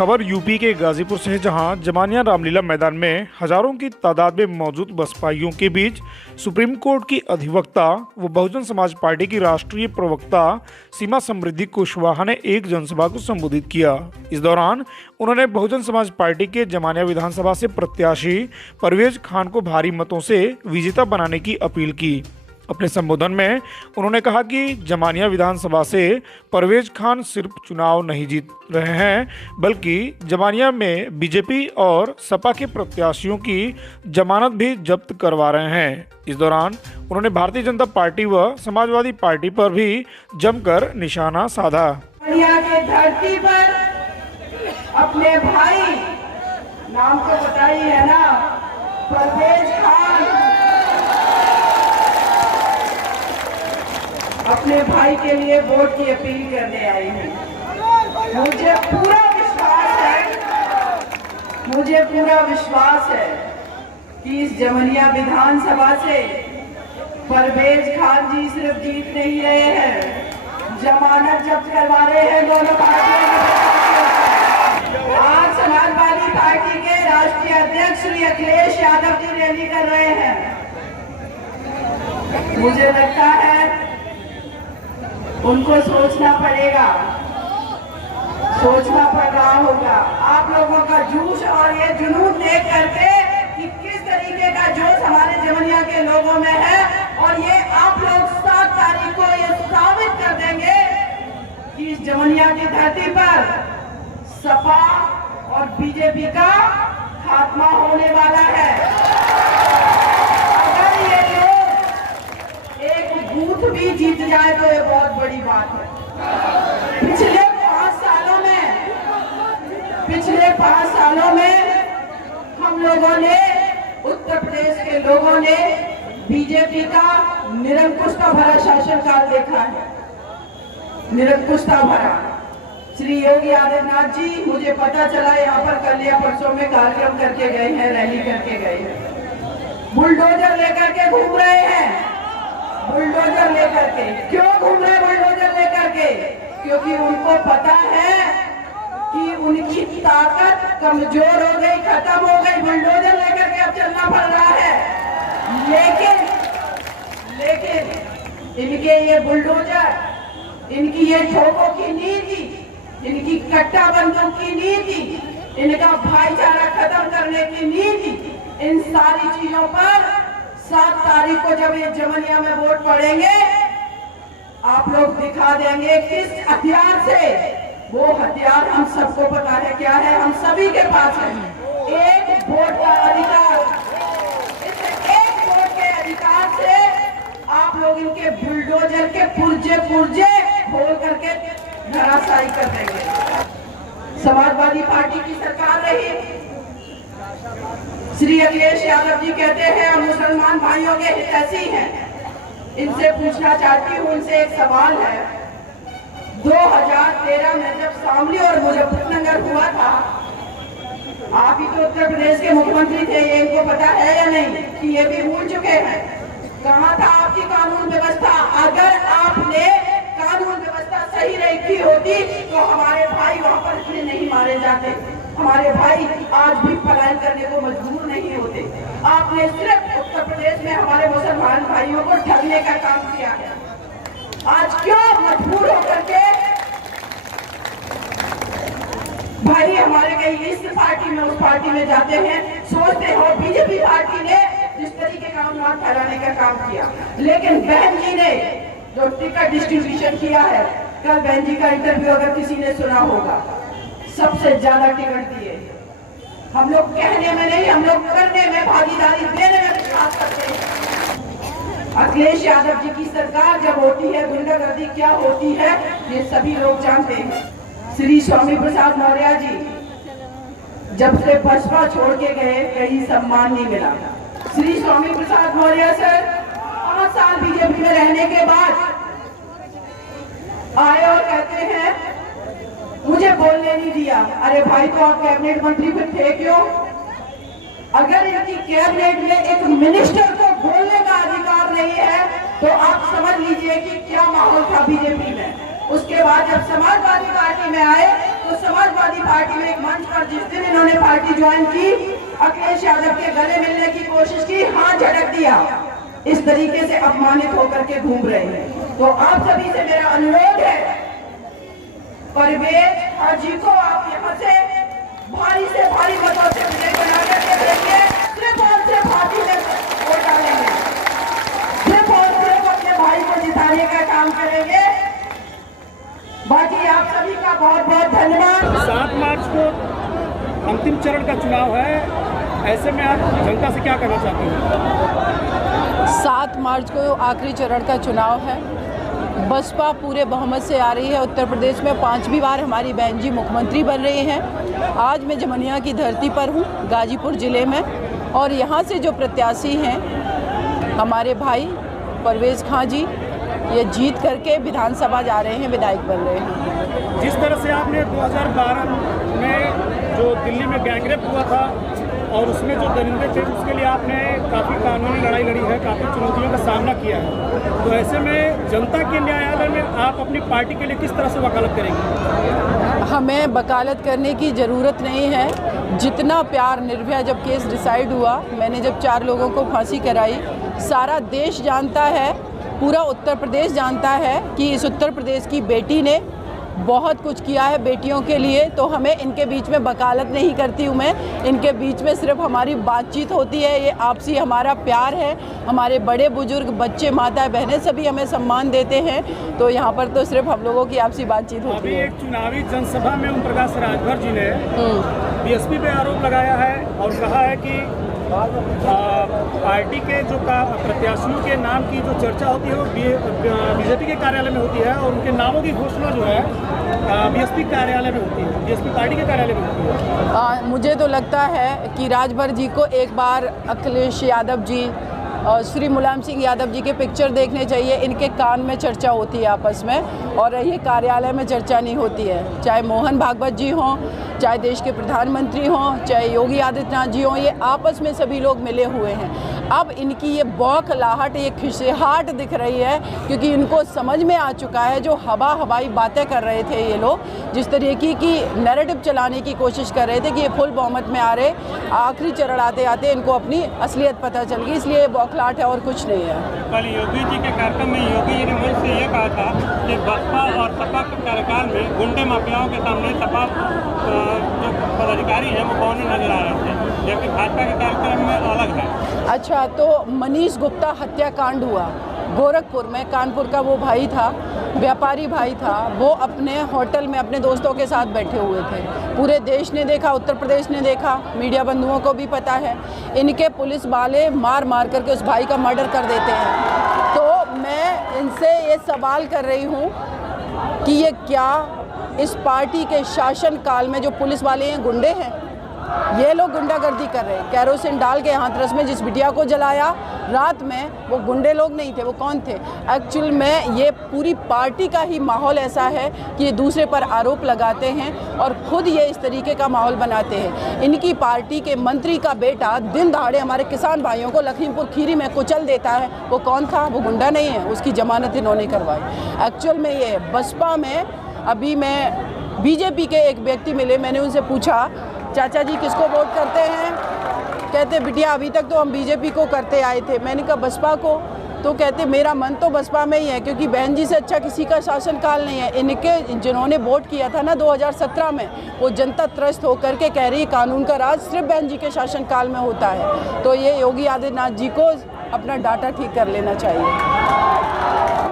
खबर यूपी के गाजीपुर से है, जहां जमानिया रामलीला मैदान में हजारों की तादाद में मौजूद बसपाइयों के बीच सुप्रीम कोर्ट की अधिवक्ता व बहुजन समाज पार्टी की राष्ट्रीय प्रवक्ता सीमा समृद्धि कुशवाहा ने एक जनसभा को संबोधित किया। इस दौरान उन्होंने बहुजन समाज पार्टी के जमानिया विधानसभा से प्रत्याशी परवेज खान को भारी मतों से विजेता बनाने की अपील की। अपने संबोधन में उन्होंने कहा कि जमानिया विधानसभा से परवेज खान सिर्फ चुनाव नहीं जीत रहे हैं, बल्कि जमानिया में बीजेपी और सपा के प्रत्याशियों की जमानत भी जब्त करवा रहे हैं। इस दौरान उन्होंने भारतीय जनता पार्टी व समाजवादी पार्टी पर भी जमकर निशाना साधा। जमानिया के धरती पर अपने भाई, नाम तो पता ही है ना, परवेज खान, अपने भाई के लिए वोट की अपील करने आई हूँ। मुझे पूरा विश्वास है कि इस जमानिया विधानसभा से परवेज खान जी सिर्फ जीत नहीं रहे हैं, जमानत जब्त करवा रहे हैं दोनों पार्टियों। आज समाजवादी पार्टी के राष्ट्रीय अध्यक्ष श्री अखिलेश यादव जी रैली कर रहे हैं। मुझे लगता है उनको सोचना पड़ रहा होगा आप लोगों का जोश और ये जुनून देख करके कि किस तरीके का जोश हमारे जमानिया के लोगों में है, और ये आप लोग 7 तारीख को ये साबित कर देंगे कि इस जमानिया की धरती पर सपा और बीजेपी का खात्मा होने वाला है। अगर ये लोग एक बूथ भी जीत जाए तो ये बहुत बड़ी बात है। पिछले 5 सालों में हम लोगों ने, उत्तर प्रदेश के लोगों ने बीजेपी का निरंकुशता भरा शासनकाल देखा है, निरंकुशता भरा। श्री योगी आदित्यनाथ जी, मुझे पता चला यहाँ पर कल या परसों में कार्यक्रम करके गए हैं, रैली करके गए हैं, बुलडोजर लेकर के घूम रहे हैं। बुलडोजर लेकर के क्यों घूम रहे? बुलडोजर लेकर के क्योंकि उनको पता है कि उनकी ताकत कमजोर हो गई, खत्म हो गई। बुलडोजर लेकर के अब चलना पड़ रहा है। लेकिन इनके ये बुलडोजर, इनकी ये ठोकों की नीति, इनकी कट्टा बंदूक की नीति, इनका भाईचारा खत्म करने की नीति, इन सारी चीजों पर 7 तारीख को जब ये जमानिया में वोट पड़ेंगे, आप लोग दिखा देंगे किस हथियार से। वो हथियार हम सबको पता है क्या है, हम सभी के पास है, एक वोट का अधिकार। इस एक वोट के अधिकार से आप लोग इनके बुलडोजर के पुर्जे खोल करके धराशायी कर देंगे। समाजवादी पार्टी की सरकार रही, श्री अखिलेश यादव जी कहते हैं हम मुसलमान भाइयों के हितैषी हैं। इनसे पूछना चाहती हूँ, इनसे एक सवाल है। 2013 में जब शामली और मुजफ्फरनगर हुआ था, आप ही तो उत्तर प्रदेश के मुख्यमंत्री थे, ये इनको पता है या नहीं कि ये भी भूल चुके हैं? कहाँ था आपकी कानून व्यवस्था? अगर आपने कानून व्यवस्था सही रखी होती तो हमारे भाई वहां पर इतने नहीं मारे जाते, हमारे भाई आज भी पलायन करने को मजबूर नहीं होते। आपने सिर्फ उत्तर प्रदेश में हमारे मुसलमान भाइयों को ठगने का काम किया है। आज क्यों मजबूर होकर के भाई हमारे कहीं इस पार्टी में उस पार्टी में जाते हैं, सोचते हो बीजेपी पार्टी ने जिस तरीके का अनुमान फैलाने का काम किया। लेकिन बहन जी ने जो टिकट डिस्ट्रीब्यूशन किया है, कल बहन जी का इंटरव्यू अगर किसी ने सुना होगा, सबसे ज्यादा टिकट दिए। हम लोग कहने में नहीं, हम लोग करने में, भागीदारी देने में विश्वास करते हैं। अखिलेश यादव जी की सरकार जब होती है, गुंडागर्दी क्या होती है ये सभी लोग जानते हैं। श्री स्वामी प्रसाद मौर्य जी जब से बसपा छोड़ के गए, कहीं सम्मान नहीं मिला। श्री स्वामी प्रसाद मौर्य सर 5 साल बीजेपी में रहने के बाद आए और कहते हैं मुझे बोलने नहीं दिया। अरे भाई, तो आप कैबिनेट मंत्री फिर थे क्यों? अगर इनकी कैबिनेट में एक मिनिस्टर को बोलने का अधिकार नहीं है तो आप समझ लीजिए कि क्या माहौल था बीजेपी में। उसके बाद जब समाजवादी पार्टी में आए तो समाजवादी पार्टी में एक मंच जिस दिन इन्होंने पार्टी ज्वाइन की, अखिलेश यादव के गले मिलने की कोशिश की, हाथ झटक दिया। इस तरीके से अपमानित होकर के घूम रहे हैं। तो आप सभी से मेरा अनुरोध है, परवेज हाजी को आप यहाँ से भारी मतों से विजय बना करके देंगे। सिर्फ और सिर्फ पार्टी में वोट डालेंगे, सिर्फ और सिर्फ अपने भाई को जिताने का काम करेंगे। बाकी आप सभी का बहुत बहुत धन्यवाद। 7 मार्च को अंतिम चरण का चुनाव है, ऐसे में आप जनता से क्या कहना चाहते हैं? 7 मार्च को आखिरी चरण का चुनाव है। बसपा पूरे बहुमत से आ रही है। उत्तर प्रदेश में 5वीं बार हमारी बहन जी मुख्यमंत्री बन रही हैं। आज मैं जमनिया की धरती पर हूँ, गाजीपुर ज़िले में, और यहाँ से जो प्रत्याशी हैं हमारे भाई परवेज खां जी, ये जीत करके विधानसभा जा रहे हैं, विधायक बन रहे हैं। जिस तरह से आपने 2012 में जो दिल्ली में गैंगरेप हुआ था और उसमें जो दरिंदे थे, उसके लिए आपने काफ़ी कानूनी लड़ाई लड़ी है, काफ़ी चुनौतियों का सामना किया है। तो ऐसे में जनता के न्यायालय में आप अपनी पार्टी के लिए किस तरह से वकालत करेंगे? हमें वकालत करने की ज़रूरत नहीं है। जितना प्यार निर्भया जब केस डिसाइड हुआ, मैंने जब 4 लोगों को फांसी कराई, सारा देश जानता है, पूरा उत्तर प्रदेश जानता है कि इस उत्तर प्रदेश की बेटी ने बहुत कुछ किया है बेटियों के लिए। तो हमें इनके बीच में वकालत नहीं करती हूँ मैं, इनके बीच में सिर्फ हमारी बातचीत होती है। ये आपसी हमारा प्यार है। हमारे बड़े बुजुर्ग, बच्चे, माताएं, बहनें सभी हमें सम्मान देते हैं। तो यहाँ पर तो सिर्फ हम लोगों की आपसी बातचीत होती अभी है। एक चुनावी जनसभा में ओम प्रकाश राजभर जी ने बीएसपी पे आरोप लगाया है और कहा है कि पार्टी के जो प्रत्याशियों के नाम की जो चर्चा होती है वो बीजेपी के कार्यालय में होती है और उनके नामों की घोषणा जो है बीएसपी कार्यालय में होती है, बीएसपी पार्टी के कार्यालय में होती है। मुझे तो लगता है कि राजभर जी को एक बार अखिलेश यादव जी और श्री मुलायम सिंह यादव जी के पिक्चर देखने चाहिए। इनके कान में चर्चा होती है आपस में, और ये कार्यालय में चर्चा नहीं होती है। चाहे मोहन भागवत जी हों, चाहे देश के प्रधानमंत्री हों, चाहे योगी आदित्यनाथ जी हों, ये आपस में सभी लोग मिले हुए हैं। अब इनकी ये बौखलाहट, ये खिसियाहट दिख रही है, क्योंकि इनको समझ में आ चुका है जो हवाई बातें कर रहे थे ये लोग, जिस तरीके की नैरेटिव चलाने की कोशिश कर रहे थे कि ये फुल बहुमत में आ रहे, आखिरी चरण आते आते इनको अपनी असलियत पता चल गई। इसलिए बौखलाहट है और कुछ नहीं है। कल योगी जी के कार्यक्रम में योगी जी ने मंच से ये कहा था कि बसपा और सपा के कार्यकाल में गुंडे माफियाओं के सामने सपा जो पदाधिकारी हैं वो कौन नजर आ रहे थे, जबकि भाजपा के कार्यक्रम में अलग है। अच्छा, तो मनीष गुप्ता हत्याकांड हुआ गोरखपुर में, कानपुर का वो भाई था, व्यापारी भाई था, वो अपने होटल में अपने दोस्तों के साथ बैठे हुए थे। पूरे देश ने देखा, उत्तर प्रदेश ने देखा, मीडिया बंधुओं को भी पता है। इनके पुलिस वाले मार करके उस भाई का मर्डर कर देते हैं। तो मैं इनसे ये सवाल कर रही हूँ कि ये क्या इस पार्टी के शासन काल में जो पुलिस वाले हैं गुंडे हैं? ये लोग गुंडागर्दी कर रहे हैं। कैरोसिन डाल के हाथरस में जिस बिटिया को जलाया रात में, वो गुंडे लोग नहीं थे, वो कौन थे? एक्चुअल में ये पूरी पार्टी का ही माहौल ऐसा है कि ये दूसरे पर आरोप लगाते हैं और खुद ये इस तरीके का माहौल बनाते हैं। इनकी पार्टी के मंत्री का बेटा दिन दहाड़े हमारे किसान भाइयों को लखीमपुर खीरी में कुचल देता है। वो कौन था? वो गुंडा नहीं है, उसकी जमानत इन्होंने करवाई। एक्चुअल में ये बसपा में, अभी मैं बीजेपी के एक व्यक्ति मिले, मैंने उनसे पूछा, चाचा जी किसको वोट करते हैं? कहते बिटिया अभी तक तो हम बीजेपी को करते आए थे। मैंने कहा बसपा को? तो कहते मेरा मन तो बसपा में ही है, क्योंकि बहन जी से अच्छा किसी का शासनकाल नहीं है। इनके जिन्होंने वोट किया था ना 2017 में, वो जनता त्रस्त होकर के कह रही कानून का राज सिर्फ बहन जी के शासनकाल में होता है। तो ये योगी आदित्यनाथ जी को अपना डाटा ठीक कर लेना चाहिए।